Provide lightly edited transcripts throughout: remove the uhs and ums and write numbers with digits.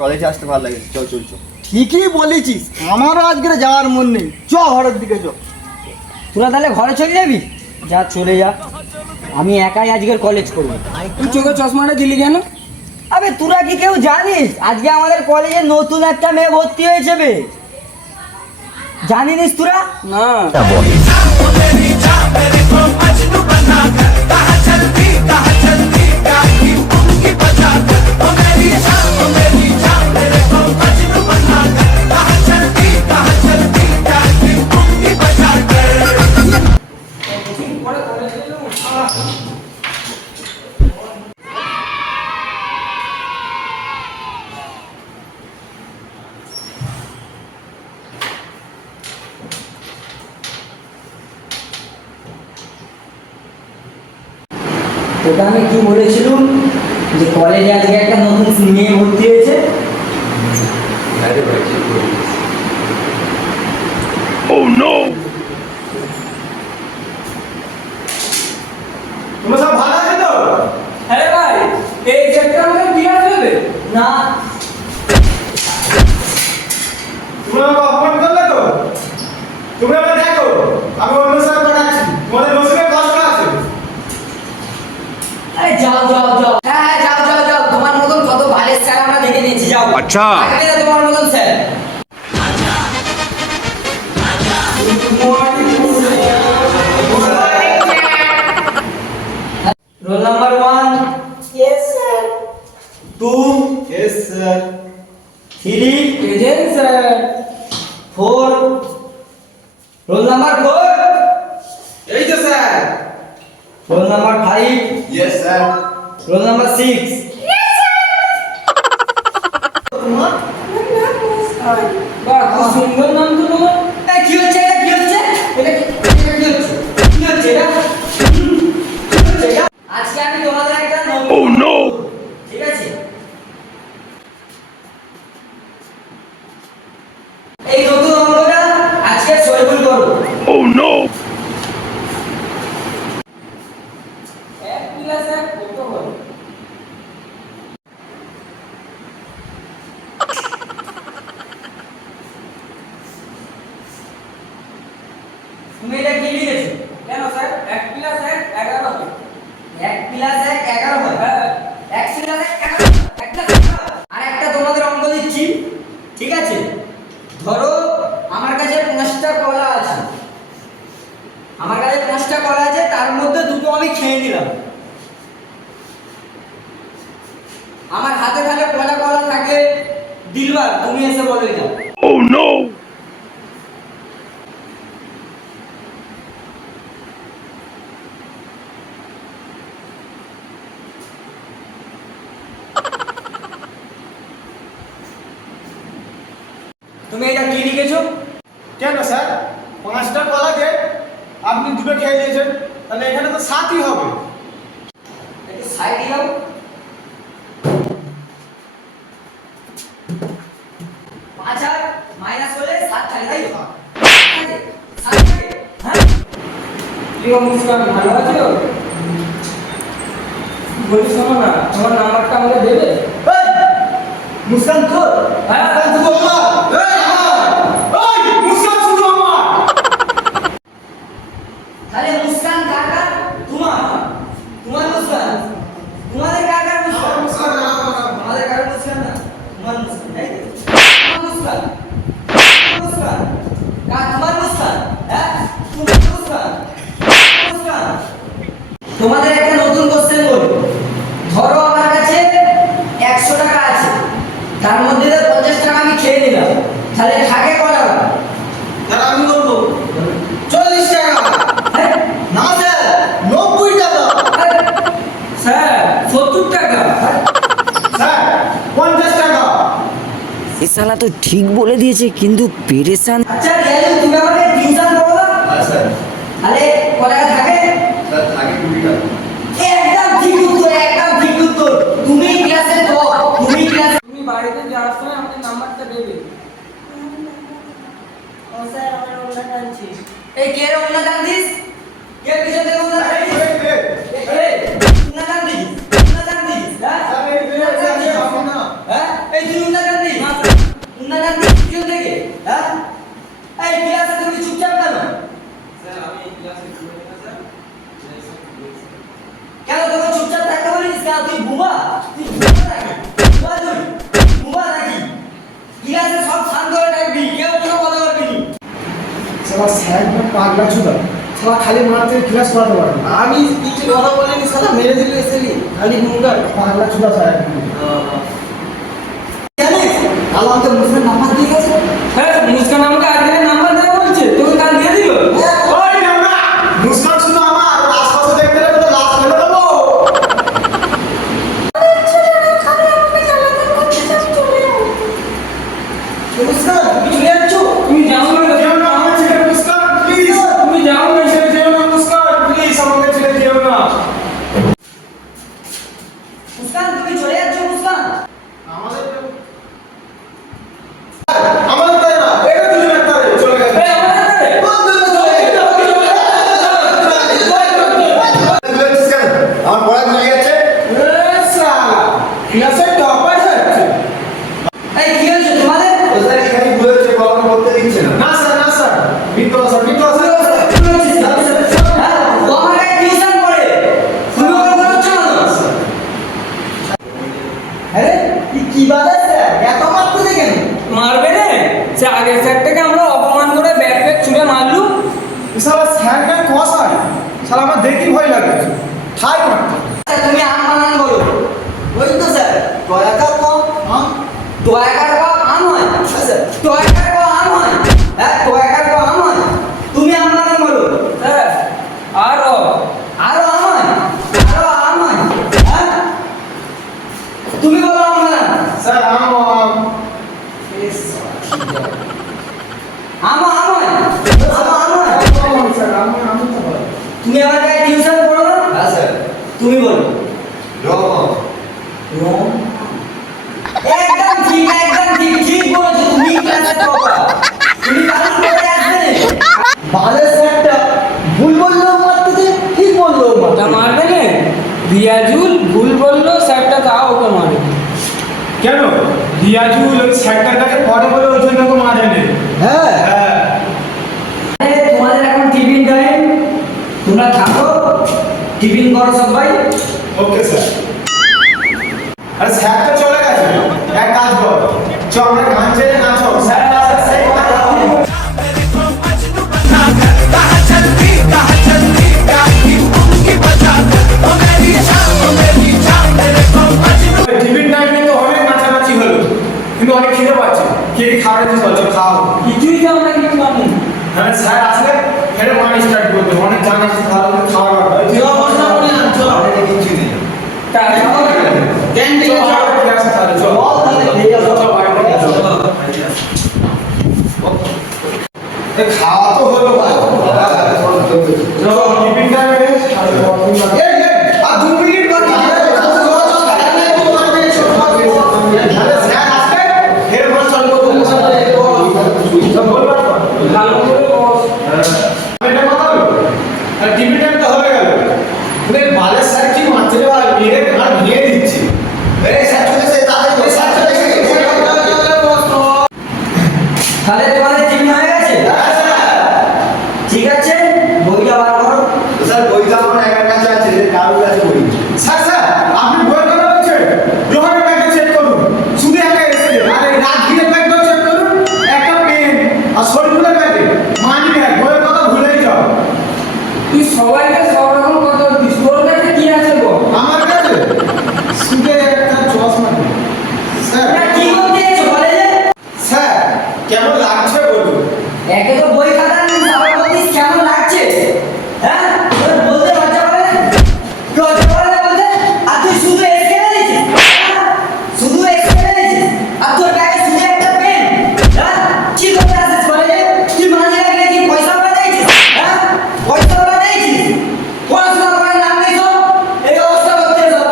কলেজে আসতে ভালো লাগে, চল চল চল। ঠিকই বলেছিস, আমারও আজকে যাওয়ার মন নেই, চ ঘরের দিকে চ। তোরা তাহলে ঘরে চলে যাবি? যা চলে যা, আমি একাই আজকের কলেজ করবো। তুই চোখে চশমাটা দিলি কেন? আবে তোরা কি কেউ জানিস আজকে আমাদের কলেজে নতুন একটা মেয়ে ভর্তি হয়েছে বে? জানিস তোরা? না। তোকে আমি কি বলেছিলাম যে কলেজে আজকে একটা নতুন মেয়ে ভর্তি হয়েছে? তোমরা সব ভালো আছে তো? আরে ভাই, এই চ্যাপ্টার আমাদের ক্লিয়ার হবে না। তোমরা আমাকে অপমান করলে তো? তোমরা আমাকে দেখো, আমি অন্য স্যার পড়াচ্ছি, তোমাদের নসিবে কষ্ট আছে। আরে যাও যাও যাও, হ্যাঁ যাও যাও যাও, তোমার মতন কত ভালো স্যার আমরা দেখে নিয়েছি, যাও। আচ্ছা। থাকবে না তোমার মতন sir. Roll number 1। Yes, sir. 2। Yes, sir. 3। Present sir. 4। Roll number 4। এই তো sir. Roll number 5। Yes, sir. Roll number 6। বাহ, কি সুন্দর নাম তো তোমার। এই কি হচ্ছে এটা, কি হচ্ছে এটা, এটা কি হচ্ছে, কি হচ্ছে এটা, কি হচ্ছে এটা? আজকে আমি তোমাদের একটা ও নো, ঠিক আছে? এই নতুন অঙ্কটা আজকে সলভ করব। ও নো। এক প্লাস এক কত হবে? তুমি এটা কি লিখেছো? কেন স্যার? এক প্লাস এক 11 হবে। 1 + 1 11 হয়। হ্যাঁ। 1 + 1 11, 1 + 1 11। আর একটা তোমাদের অঙ্ক দিচ্ছি, ঠিক আছে? ধরো আমার কাছে 5টা কলা আছে, আমার কাছে 5টা কলা আছে, তার মধ্যে দুটো আমি খেয়ে নিলাম। আমার হাতে তাহলে কলা কলা থাকে, দিলবার তুমি এসে বলে দাও। ও নো। তুমি এটা কি লিখেছো? কেন স্যার? 5টা কলাকে আপনি দুটো খেয়ে নিয়েছেন, তাহলে এখানে তো 7ই হবে। একটু সাইড দাও। 5 আর মাইনাস করলে 7 থাকে, তাই তো? 7 থাকে, হ্যাঁ? কি গো মুস্কান, ভালো আছো? বলি শোনো না, তোমার নাম্বারটা আমাকে দেবে? এই, মুস্কান তোর? হ্যাঁ। মুস্কান শুধু আমার। এই, আমার। এই, মুস্কান শুধু আমার। তাহলে মুস্কান কাকা তোমার, তোমার মুস্কান, তোমাদের কাকা মুস্কান, আমার মুস্কান না, আমাদের কাকা মুস্কান না, তোমার মুস্কান, তাই তো? তোমার মুস্কান, তোমার মুস্কান, তোমার মুস্কান, হ্যাঁ? তোমার মুস্কান, তোমার মুস্কান। তোমাদের একটা নতুন কোশ্চেন বলি। ধরো আমার কাছে 100 টাকা আছে, তার মধ্যে 50 টাকা আমি খেয়ে নিলাম, তাহলে থাকে কত টাকা? স্যার আমি বলবো 40 টাকা। হ্যাঁ? না স্যার, 90 টাকা। স্যার 70 টাকা। স্যার 50 টাকা। এ শালা তো ঠিক বলে দিয়েছে, কিন্তু পেরেশান। আচ্ছা গেলে তুমি আমাকে টিউশন করো না? হ্যাঁ স্যার। তাহলে কত টাকা থাকে? স্যার থাকে 20 টাকা। একদম ঠিক উত্তর, একদম ঠিক উত্তর। তুমি ক্লাসে তো, তুমি ক্লাসে। তুমি বাড়িতে যাওয়ার সময় আমাকে নাম্বারটা দেবে। ও স্যার, আমার ওটা টানছি। এই কে রে উন্না কান্দিস? কে পিছন থেকে উন্না কান্দিস? এই উন্না কান্দিস, উন্না কান্দিস, হ্যাঁ? স্যার এই হ্যাঁ? এই তুই উন্না কান্দিস? শালা স্যার না পাগলা চুদা, শালা খালি মারতে ক্লাস করাতে পারে না। আমি কিছু কথা বলিনি শালা মেরে দিল এসেলি খালি মুঙ্গার পাগলা চুদা স্যার। জানিস আলো আমাকে মুসলিম নাম্বার দিয়ে গেছে। হ্যাঁ মুস্কান আমাকে আজকে নাম্বার দেওয়া বলছে, তোকে কাল দিয়ে দিল। ওই না মুস্কান শুধু আমার আশপাশে দেখতে গেলে তো লাশ ফেলে দেবো। মুসকান তুমি চলে যাচ্ছ? তুমি যাও না, যেও না আমার ছেলে মুস্কান, প্লিজ। তুমি যাও না। ছেড়ে যেও না মুস্কান, প্লিজ আমাকে ছেড়ে যেও না। মুসকান তুমি চলে যাচ্ছ মুসকান? আমাদের তাই না, এটা দুজনের তাই চলে গেছে। এই আমাদের কাছে। আমার পড়া ভুলে গেছে। ক্লাসের টপার হচ্ছে। এই কি হয়েছে তোমাদের? তো স্যার এখানে ভুলে হচ্ছে, বাবা বলতে দিচ্ছে না। না স্যার, না স্যার, মিথ্যা স্যার, মিথ্যা স্যার। হ্যাঁ, ও আমার গায়ে টিউশন পড়ে। তুমি ওকে বলছ না? আরে কি বাজার স্যার এত মারতে কেন? মারবে রে, সে আগের স্যারটাকে আমরা অপমান করে ব্যাগ ব্যাগ ছুঁড়ে মারলুম। শালা স্যার না কষায়, শালা আমার দেখি ভয় লাগে। ঠাই মারতে। স্যার তুমি আম বানান বলো। ওই তো স্যার দয়াকার কম আম, দয়াকার কম আম হয় স্যার, দয়াকার কম আম হয়। হ্যাঁ দয়াকার কম আম হয়। তুমি আম বানান বলো। হ্যাঁ আরো আরো আম হয়, আরো আম হয়। হ্যাঁ তুমি বলো আম বানান। স্যার আম আম হয়, আম আম হয়। স্যার আমি তো বলি। তুমি আমার গায়ে টিউশন পড়ো না? হ্যাঁ স্যার। তুমি বলো। রকম। একদম ঠিক, একদম ঠিক, ঠিক বলেছো তুমি ক্লাসে টপার। তুমি কারণ করে আসবে না। বাজে স্যারটা ভুল বললেও মারতে, ঠিক বললেও ওটা মারবে রে, রিয়াজুল ভুল বললো স্যারটা তাও ওকে মারবে। কেন রিয়াজুল ওই স্যারটার কাছে পড়ে বলে ওই জন্য তো মারেনি। হ্যাঁ হ্যাঁ তোমাদের এখন টিফিন টাইম, তোমরা থাকো, টিফিন করো সবাই। Okay sir. আরে স্যার তো চলে গেছে, এক কাজ কর, চ আমরা গান ছেড়ে নাচো। স্যার টিফিন টাইমে তো অনেক নাচানাচি হলো, কিন্তু অনেক খিদে পাচ্ছে। কে কি খাওয়ার জিনিস বলছো, খাও। কিছুই তো আমরা কিছু পাবো না। হ্যাঁ স্যার আসলে ফেরে মান স্টার্ট করতে অনেক জানাচ্ছি, ভালো করে খাওয়া দাওয়া হয়। আমাদের কিচ্ছু নেই। ক্যান্টিনে চল, যাও। ক্লাস তাহলে চল। বল তাহলে ঠিক আছে। চল, বাইরে চল। এ খাওয়া তো হলো ভাই। চলো টিফিন টাইমে এই আর 2 মিনিট বাকি। স্যার আসবে ফের মান চালু করবো। ভালো করে বস। এটা কথা হলো আর টিফিন টাইমটা হয়ে গেল। মানে বালের স্যার কি মারছে রে ভাই, মেরে ঘাড় ভেঙে দিচ্ছে। এই স্যার চলে এসেছে, তাড়াতাড়ি করো, স্যার চলে এসেছে। তাহলে তোমাদের টিফিন হয়ে গেছে? ঠিক আছে, বইটা বার করো। তো স্যার বইটা আমার একার কাছে আছে, কারোর কাছে বই নেই। স্যার স্যার আপনি বই কথা বলছেন, রোহনের ব্যাগটা চেক করুন, শুধু একটা এসেছে। আর এই রাজগীরের ব্যাগটাও চেক করুন, একটা পেন আর শরীফুলের ব্যাগে মানি ব্যাগ, বইয়ের কথা ভুলেই যাও। তুই সবাইকে সব রকম কথা বলছিস, তোর কাছে কি আছে বল? আমার কাছে শুধু একটা চশমা নেই। স্যার তোমরা কি করতে এসেছো কলেজে? স্যার কেমন লাগছে বলুন। একে তো বই খাতা নেই, আবার বলছিস কেমন লাগছে? হ্যাঁ তোর বলতে লজ্জা করে না? লজ্জা করে না বলতে? আর তুই শুধু এক্সট্রা দিয়েছিস? শুধু এক্সট্রা দিয়েছিস? আর তোর গায়ে শুধু একটা পেন? হ্যাঁ কি করতে আসিস কলেজে? তুই মাঝে রাখলে কি পয়সা ওরা দিয়েছিস? হ্যাঁ পয়সা ওরা দিয়েছিস? পড়াশোনা করার নাম নেই তো এই অবস্থা করতে এসো।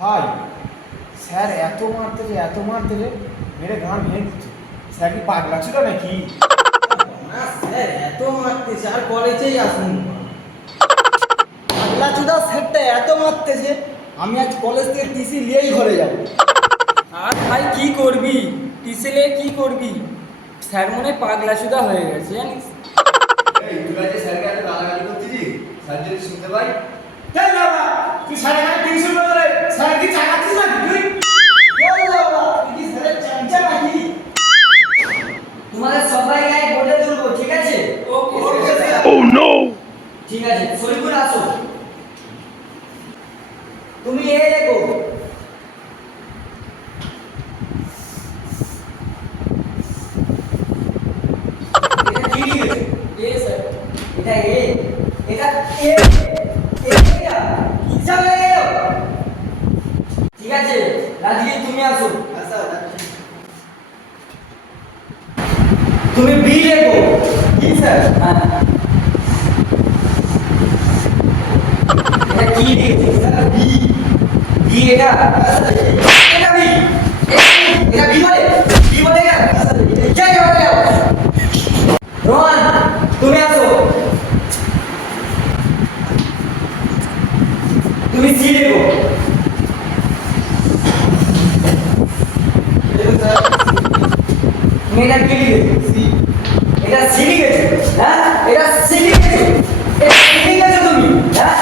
ভাই স্যার এত মারতে রে মেরে গান ভেঙে দিচ্ছে। স্যার কি পাগলা ছিল নাকি? না স্যার এত মারতেছে আর কলেজেই আসুন। পাগলা চুদা স্যারটা এত মারতেছে, আমি আজ কলেজ থেকে টিসি নিয়েই ঘরে যাব। আর ভাই কি করবি, টিসেলে কি করবি? স্যার মনে হয় পাগলা সুদা হয়ে গেছে জানিস। এই তুই যে স্যারকে এত গালাগালি করছিস, স্যার যদি শুনতে পাই। এই বাবা তুই স্যারের কাছে টিউশন করে স্যার কি চাকাচ্ছিস না তুই? এই বাবা, তুই কি স্যারের চামচা নাকি? তোমাদের সবাই গায়ে বোর্ডে তুলবো, ঠিক এটা কি লিখেছে? এ স্যার। এটা এ, এটা এ, এটা হিসাব হয়ে গেল। ঠিক আছে, রাজগীর তুমি আসো। তুমি বি লেখো। কি স্যার? হ্যাঁ। এটা কি লিখেছে? বি। বি এটা এটা বি, এটা বি বলে, বি বলে এটা যাই যাও যাও। রোহন তুমি আসো। তুমি সি লেখো। তুমি এটা কি লিখেছো? সি। এটা সি লিখেছো? হ্যাঁ, এটা সি লিখেছো? এটা সি লিখেছো তুমি? হ্যাঁ,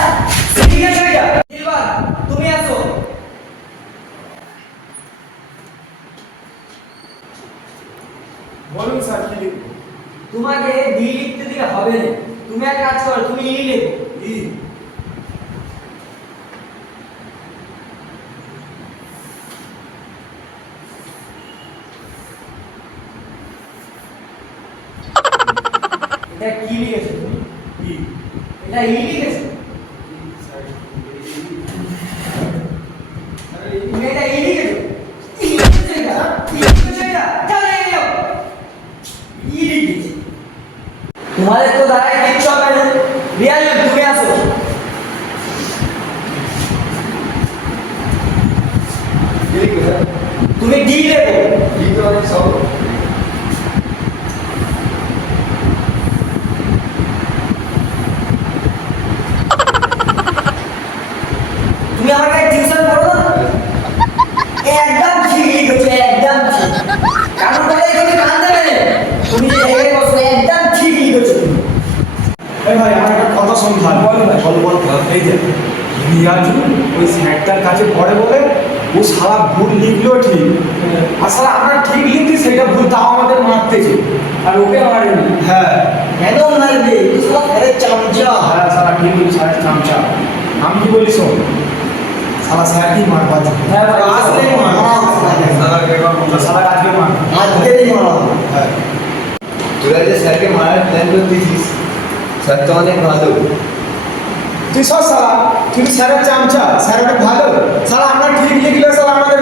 সি লিখেছো এটা? এবার তুমি আসো। বলুন স্যার কি লিখবো? তোমাকে ডি লিখতে দিলে হবে না। তুমি এক কাজ করো, তুমি ই লেখো। ই। এটা কি লিখেছো তুমি? ই। এটা ই লিখেছো? স্যার তুমি এটা ই লিখেছো? ই লিখেছো এটা? ই লিখেছো এটা? যাও যাও যাও। ই লিখেছি। তোমাদের তো দাঁড়ায় কিচ্ছু হবে না। রিয়াল তুমি আসো। কি লিখবে স্যার? তুমি ডি লেখো। কি তো অনেক সহজ। তুমি আমার কাছে টিউশন করো না? একদম ঠিক লিখেছো, একদম ঠিক। কারণ বলে তুমি কান দেবে না। তুমি যে জায়গায় বসো একদম ঠিক লিখেছো তুমি। এই ভাই আমার একটা কথা শোন ভাই। বল ভাই। বল। এই যে রিয়াজু ওই স্যারটার কাছে পড়ে বলে ও সারা ভুল লিখলো ঠিক, আর সারা আমরা ঠিক লিখছি সেটা ভুল, তাও আমাদের মারতেছে। আর ওকে মারেনি। হ্যাঁ কেন মারবে? তুই সব ফেরে চামচা। হ্যাঁ সারা ঠিক বলি, স্যারের চামচা। আমি কি বলি শোন, সারা স্যার কি মারবা? হ্যাঁ ভাই। আসলেই মার। সারা আজকে মার। আজকেরই মারা। হ্যাঁ তোরা যে স্যারকে মারার প্ল্যান করতেছিস, স্যার তো অনেক ভালো। তুই সব সারা, তুই স্যারের চামচা, স্যার অনেক ভালো। সারা আমরা ঠিক লিখলে সারা আমাদের